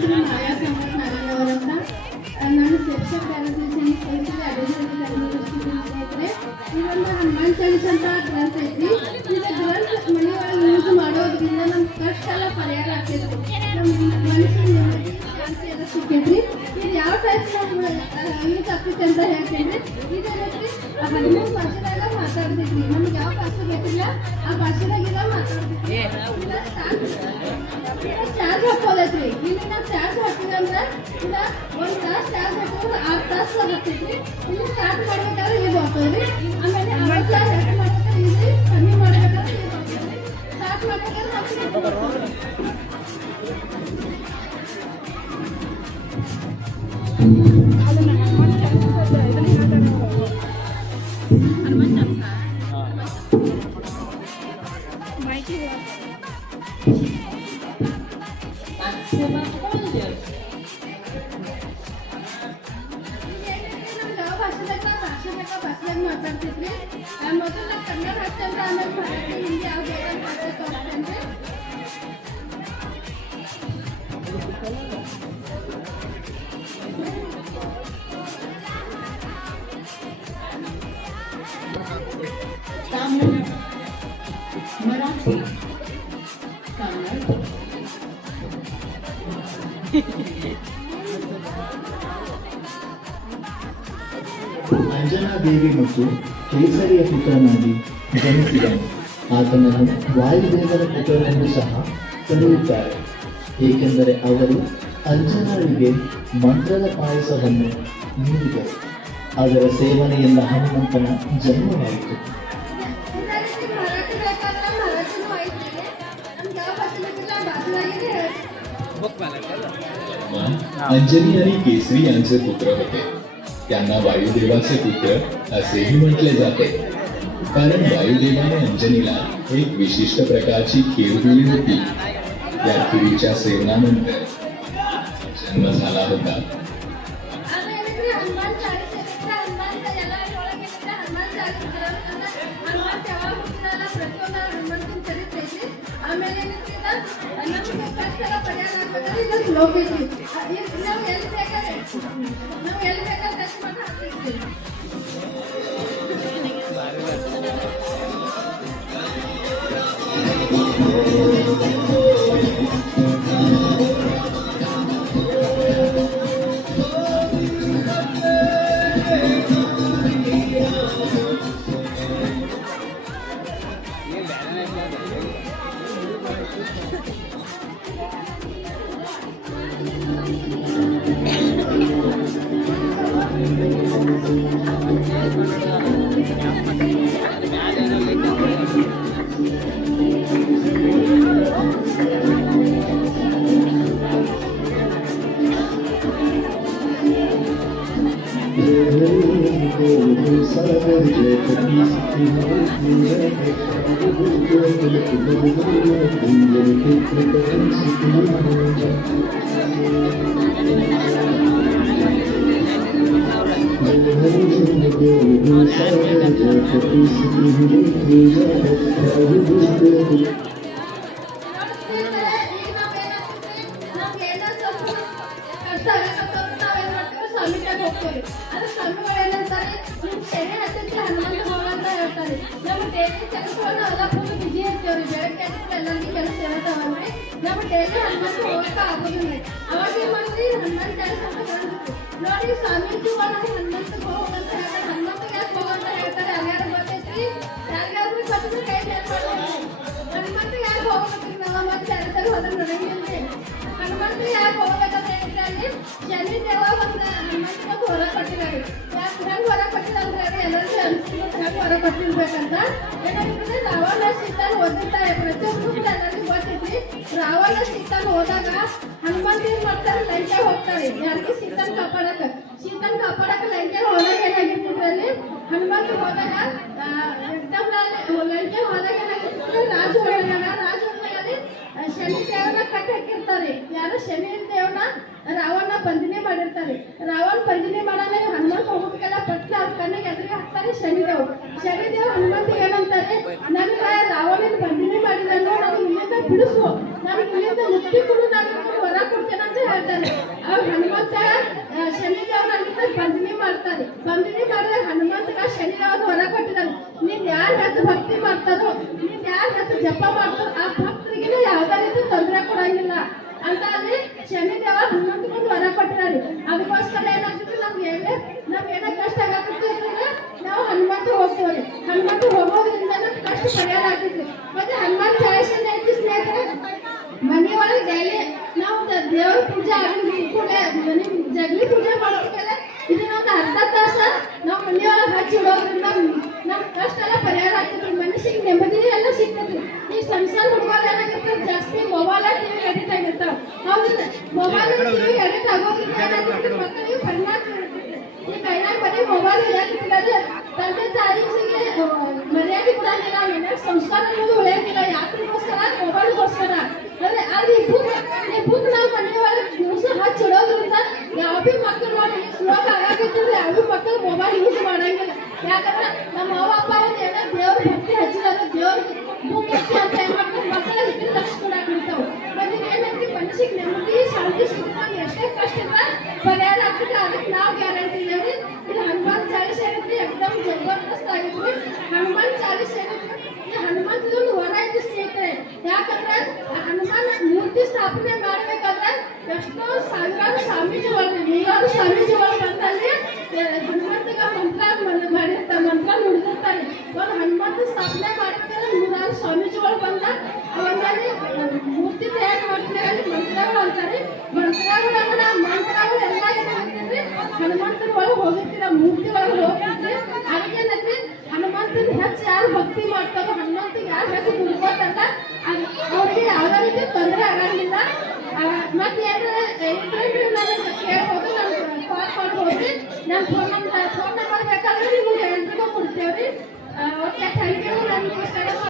ಹೆಸರು ಮಾಯಾ ಸಂಪತ್ ನಾರಾಯಣವರಂತ. ನಾನು section paralysis ಕಲಿತಿದ್ದೆ additional ಈ ಒಂದು ಹನುಮಾನ್ ಚಾಲೀಸ್ ಅಂತ ಗ್ರಂಥ ಐತಿ. ಇದು ಗ್ರಂಥ ಮನೆಯೊಳಗೆ ಯೂಸ್ ಮಾಡೋದ್ರಿಂದ ನಮ್ಮ ಕಷ್ಟ ಎಲ್ಲ ಪರಿಹಾರ ಆಗ್ತೈತಿ, ನಮ್ಮ ಮನಸ್ಸಿನ ನೆಮ್ಮದಿ ಶಾಂತಿ ಎಲ್ಲ ಸಿಕ್ಕೈತ್ರಿ. ಇದು ಯಾವ ಟೈಪ್ ಯೂಸ್ ಆಗ್ತೈತಿ ಅಂತ ಹೇಳ್ತೇನೆ. ಇದೇನೈತ್ರಿ 13 ಭಾಷೆದಾಗ ಮಾತಾಡ್ತೈತ್ರಿ. ನಮ್ಗೆ ಯಾವ ಭಾಷೆ ಬೇಕಿಲ್ಲ ಆ ಭಾಷೆದಾಗೆಲ್ಲ ಮಾತಾಡ್ತೈತಿ. ಚಾರ್ಜ್ ಹಾಕೋದೈತ್ರಿ. ಇಲ್ಲಿ ನಾವು ಚಾರ್ಜ್ ಹಾಕಿದಂದ್ರೆ ಇಲ್ಲ 1 ತಾಸು ಚಾರ್ಜ್ ಹಾಕಿದ್ರೆ 6 ತಾಸು ಹಾಕ್ತೈತ್ರಿ. ಇಲ್ಲಿ ಸ್ಟಾರ್ಟ್ ಮಾಡ್ಬೇಕಾದ್ರೆ ಇದು ಹಾಕೋದ್ರಿ. ಆಮೇಲೆ ಅವಾಗ ಹೆಚ್ಚು ಮಾಡ್ಬೇಕಾದ್ರೆ ಇದು ಕಮ್ಮಿ ಮಾಡ್ಬೇಕಾದ್ರೆ ಇದು ಹಾಕೋದ್ರಿ. ಸ್ಟಾರ್ಟ್ ಮಾಡ್ಬೇಕಾದ್ರೆ ಹಾಕಿ ಮಾತಾಡ್ತಿದ್ರಿ. ಮೊದಲ ಕನ್ನಡ ಹಾಕ್ತಂದ್ರೆ ಆಮೇಲೆ ಮರಾಠಿ ಹಿಂದಿ ಯಾವ ಬೇರೆ ಭಾಷೆ ತೋರಿಸ್ತೇನೆ. तमिळ, मराठी, कन्नड, ಅಂಜನಾದೇವಿ ಮತ್ತು ಕೇಸರಿಯ ಪುತ್ರನಾಗಿ ಜನಿಸಿದನು. ಆತನನ್ನು ವಾಯುದೇವರ ಪುತ್ರನೆಂದು ಸಹ ಕರೆಯುತ್ತಾರೆ, ಏಕೆಂದರೆ ಅವರು ಅಂಜನಾಳಿಗೆ ಮಂತ್ರದ ಪಾಯಸವನ್ನು ನೀಡಿದರು. ಅದರ ಸೇವನೆಯಿಂದ ಹನುಮಂತನ ಜನ್ಮವಾಯಿತು. अंजनी आणि केसरी यांचे पुत्र होते. त्यांना वायुदेवाचे पुत्र असेही म्हटले जाते, कारण वायुदेवाने अंजनीला एक विशिष्ट प्रकारची खीर दिली होती. या खीरीच्या सेवनानंतर जन्म झाला होता. ನೋಡಿ ಸ್ವಾಮೀಜಿ ಒಳಗೆ ಹನುಮಂತ ಹೋಗಂತ ಹೇಳ್ತಾರೆ. ಹನುಮಂತ ಯಾಕೆ ಹೋಗಂತ ಹೇಳ್ತಾರೆ? ಯಾರ್ಯಾರು ಗೊತ್ತೈತ್ರಿ? ಯಾರ್ಯಾರು ಗೊತ್ತಿದ್ರೆ ಕೈ ಮೇಲೆ ಮಾಡ್ತಾರೆ. ಹನುಮಂತ ಯಾಕೆ ಹೋಗ್ಬೇಕ್ರಿ? ನಾವು ಮತ್ತೆ ಯಾರ ಹೋದ್ರೆ ನಡೆಯಂತೆ. ಹನುಮಂತ ಯಾಕೆ ಹೋಗ್ಬೇಕಂತ ಹೇಳಿದ್ರೆ ಅಲ್ಲಿ ಶನಿ ದೇವ ಒಂದು ಹನುಮಂತನ ಹೊರ ಕೊಟ್ಟಿದ್ದಾರೆ. ಯಾಕೆ ಹೆಂಗೆ ಹೊರ ಕೊಟ್ಟಿಲ್ಲ ಅಂದ್ರೆ ಎಲ್ಲರಿಗೂ ಅನ್ಸಿದ್ದು ಹೆಂಗೆ ಹೊರ ಕೊಟ್ಟಿರ್ಬೇಕಂತ. ಏನಂದ್ರೆ ರಾವಣ ಸೀತಾನ ಓದಿರ್ತಾರೆ. ಪ್ರತಿಯೊಬ್ಬರು ಎಲ್ಲರಿಗೂ ಗೊತ್ತೈತಿ. ರಾವಣ ಸೀತಾನ ಹೋದಾಗ ಹನುಮಂತ ಏನ್ ಮಾಡ್ತಾರೆ? ಲಂಕೆ ಹೋಗ್ತಾರೆ. ಯಾರಿಗೆ? ಸೀತಾನ್ ಕಾಪಾಡಕ. ಸೀತಾನ್ ಕಾಪಾಡಕ ಲಂಕೆ ಹೋದಾಗ ಏನಾಗಿರ್ತದ್ರಲ್ಲಿ ಹನುಮಂತ ಹೋದಾಗ ಲಂಕೆ ಹೋದಾಗ ಏನಾಗಿರ್ತದೆ? ರಾಜ ಹೊಡೆದಲ್ಲಿ ಶನಿ ದೇವನ ಕಟ್ಟಿ ಹಾಕಿರ್ತಾರೆ. ಯಾರು? ಶನಿ ದೇವನ ರಾವಣ ಬಂಧನೆ ಮಾಡಿರ್ತಾರೆ. ರಾವಣ ಬಂಧನೆ ಮಾಡಾಗ ಹನುಮಂತ ಹೋಗ್ಬೇಕಲ್ಲ ಪಟ್ಲ ಅವ್ರ ಕಣ್ಣಿಗೆ ಎದುರಿಗೆ ಹಾಕ್ತಾರೆ ಶನಿದೇವ್. ಶನಿದೇವ್ ಹನುಮಂತ ಏನಂತಾರೆ? ನನ್ನ ರಾವಣನ ಬಂಧನೆ ಮಾಡಿದ ನಾನು ಇಲ್ಲಿಂದ ಬಿಡಿಸು, ನನಗೆ ಇಲ್ಲಿಂದ ಮುಕ್ತಿ ಕೊಡು, ನಾನು ಹೊರ ಕೊಡ್ತೇನೆ ಅಂತ ಹೇಳ್ತಾರೆ. ಹೇಳ್ತಾರೆ. ಅವ್ರು ಹನುಮಂತ ಶನಿದೇವ್ರ ಅಂತ ಬಂಧನಿ ಮಾಡ್ತಾರೆ. ಬಂಧನಿ ಮಾಡಿದಾಗ ಹನುಮಂತಗ ಶನಿದೇವ್ರ ಹೊರ ಕೊಟ್ಟಿದ್ದಾರೆ. ನೀನ್ ಯಾರ ಹೆಚ್ಚು ಭಕ್ತಿ ಮಾಡ್ತಾರೋ, ನೀನ್ ಯಾರ ಹೆಚ್ಚು ಜಪ ಮಾಡ್ತಾರೋ ಆ ಭಕ್ತರಿಗಿನ ಯಾವ್ದೇ ರೀತಿ ತೊಂದರೆ ಕೊಡಂಗಿಲ್ಲ ಅಂತ ಅಲ್ಲಿ ಶನಿದೇವ ಹನುಮಂತಗೊಂದು ವರ ಕೊಟ್ಟಿದ್ದಾರೆ. ಅದಕ್ಕೋಸ್ಕರ ಏನಾಗ್ತದೆ ನಮ್ಗೆ ಏನೋ ಕಷ್ಟ ಆಗತ್ತಿದ್ರೆ ನಾವು ಹನುಮಂತ ಹೋಗ್ತೀವಿ. ಹನುಮಂತ ಹೋಗೋದ್ರಿಂದ ನಮ್ಗೆ ಕಷ್ಟ ಪರಿಹಾರ ಆಗ್ತೈತಿ. ಮತ್ತೆ ಹನುಮಾನ್ ಚಾಲಿಸಿಂದ ಐತಿ ಸ್ನೇಹಿತರೆ, ಮನೆಯೊಳಗೆ ಡೈಲಿ ನಾವು ದೇವ್ರ ಪೂಜೆ ಕೂಡ ಜಗಲಿ ಪೂಜೆ ಮಾಡೋದಕ್ಕೆಲ್ಲ ಇದನ್ನೊಂದು ಅರ್ಧ ತಾಸ ನಾವು ಮನೆಯೊಳಗೆ ಹಚ್ಚಿ ಇಡೋದ್ರಿಂದ ನಮ್ ಕಷ್ಟ ಎಲ್ಲ ಪರಿಹಾರ ಆಗ್ತೈತಿ. ಮನುಷ್ಯಗೆ ನೆಮ್ಮದಿ ಎಲ್ಲ ಸಿಗ್ತೈತಿ. ಈ ಸಣ್ಣ ಹುಡುಗರು ಏನಾಗಿರ್ತದೆ, ಜಾಸ್ತಿ ಮೊಬೈಲ್ ಟಿವಿ ಅಡಿಕ್ಟ್ ಆಗಿರ್ತಾವ. ಹೌದಿಲ್ಲ, ಮೊಬೈಲ್ ಟಿವಿ ಅಡಿಕ್ಟ್ ಆಗೋದ್ರಿಂದ ಏನಾಗಿರ್ತದೆ, ಮಕ್ಕಳಿಗೆ ಪರಿಣಾಮ ಬೀರ್ತೈತಿ. ಈ ಕೈನಾಗ ಬರೀ ಮೊಬೈಲ್ ಇಡಕ್ಕಿಲ್ಲ, ತಂದೆ ತಾಯಿಗೆ ಮರ್ಯಾದೆ ಕೊಡಂಗಿಲ್ಲ, ಮನ್ಯಾಗ ಸಂಸ್ಕಾರ ಅನ್ನೋದು ಉಳಿಯಂಗಿಲ್ಲ. ಯಾತ್ರಿಗೋಸ್ಕರ ಮೊಬೈಲ್ಗೋಸ್ಕರ ಅಂದ್ರೆ ಅದು ಈ ಬುಕ್ ನಾವು ಮನೆಯೊಳಗೆ ದಿವಸ ಹಚ್ಚಿಡೋದ್ರಿಂದ ಯಾವ ಭೀ ಮಕ್ಕಳು ನೋಡಿ ಶ್ಲೋಕ ಆಗತ್ತಿದ್ರೆ ಯಾವ ಭೀ ಮಕ್ಕಳು ಮೊಬೈಲ್ ಯೂಸ್ ಮಾಡಂಗಿಲ್ಲ. ಯಾಕಂದ್ರೆ ನಮ್ಮ ಅವ್ವ ಅಪ್ಪ ಒಂದು ಏನೋ ದೇವ್ರ ಭಕ್ತಿ ಹಚ್ಚಿದಾಗ ದೇವ್ರ ಬುಕ್ ಅಂತ ಏನ್ ಮಾಡ್ತಾರೆ, ಮಕ್ಕಳ ಹಿಡಿದು ಲಕ್ಷ ಕೊಡಾಕ್ಬಿಡ್ತಾವೆ. ಮತ್ತೆ ಏನಂತ ಮನುಷ್ಯಗೆ ನೆಮ್ಮದಿ ಶಾಂತಿ ಸಿಗ್ತಾಗ ಎಷ್ಟೇ ಕಷ್ಟ ಇದ್ರೆ ಪರಿಹಾರ ಆಗ್ತದೆ. ಅದಕ್ಕೆ ನಾವು ಗ್ಯಾರಂಟಿ ಇದ್ದೇವೆ. ಇದು ಹನುಮಾನ್ ಚಾಲಿಸ್ ಏನೈತಿ ಎಕ್ದಮ್ ಜಬರ್ದಸ್ತ್ ಆಗಿದ್ವಿ. ಹನುಮಾನ್ ಚಾಲಿಸ್ ಏನೈತಿ ಈ ಹನುಮಂತದೊಂದು ವರ ಐತಿ ಸ್ನೇಹಿತರೆ. ಯಾಕಂದ್ರೆ ಹನುಮಾನ್ ಮೂರ್ತಿ ಸ್ಥಾಪನೆ ಮಾಡ್ಬೇಕಾದ್ರೆ ಎಷ್ಟೋ ಸಾವಿರಾರು ಸ್ವಾಮೀಜಿಗಳು, ನೂರಾರು ಸ್ವಾಮೀಜಿಗಳು ಬಂದಲ್ಲಿ ಹನುಮಂತಗ ಮಂತ್ರ ನುಡಿದಿರ್ತಾರೆ. ಒಂದು ಹನುಮಂತ ಸ್ಥಾಪನೆ ಮಾಡ್ಬೇಕಾದ್ರೆ ನೂರಾರು ಸ್ವಾಮೀಜಿಗಳು ಬಂದ ಅವರಲ್ಲಿ ಮೂರ್ತಿ ತಯಾರು ಮಾಡ್ತಾರೆ. ಮಂತ್ರಗಳು ಅಂತಾರೆ. ಮಂತ್ರಗಳು ಎಲ್ಲ ಏನಾಗ್ತದೆ ಹನುಮಂತನ ಒಳಗೆ ಹೋಗಿರ್ತೀರ, ಮೂರ್ತಿ ಒಳಗೆ ಹೋಗ್ತಿರ್ತೀವಿ. ಅದಕ್ಕೇನಂದ್ರೆ ಹನುಮಂತನ ಹೆಚ್ಚು ಯಾರು ಭಕ್ತಿ ಮಾಡ್ತಾರೋ, ಹನುಮಂತಿಗೆ ಯಾರು ಹೆಚ್ಚು ದುಡ್ಕೋತಾರಲ್ಲ ಅವ್ರಿಗೆ ಯಾವುದೇ ರೀತಿ ತೊಂದರೆ ಆಗಂಗಿಲ್ಲ. ಮತ್ತೆ ಏನಾದ್ರೆ ನನಗೆ ಕೇಳ್ಬೋದು, ನಾನು ಕಾಲ್ ಮಾಡ್ಬೋದ್ರಿ. ನನ್ನ ಫೋನ್ ನಂಬರ್ ಬೇಕಾದ್ರೆ ನಿಮ್ಗೆ ಎಲ್ರಿಗೂ ಕೊಡ್ತೇವ್ರಿ. Okay, thank you.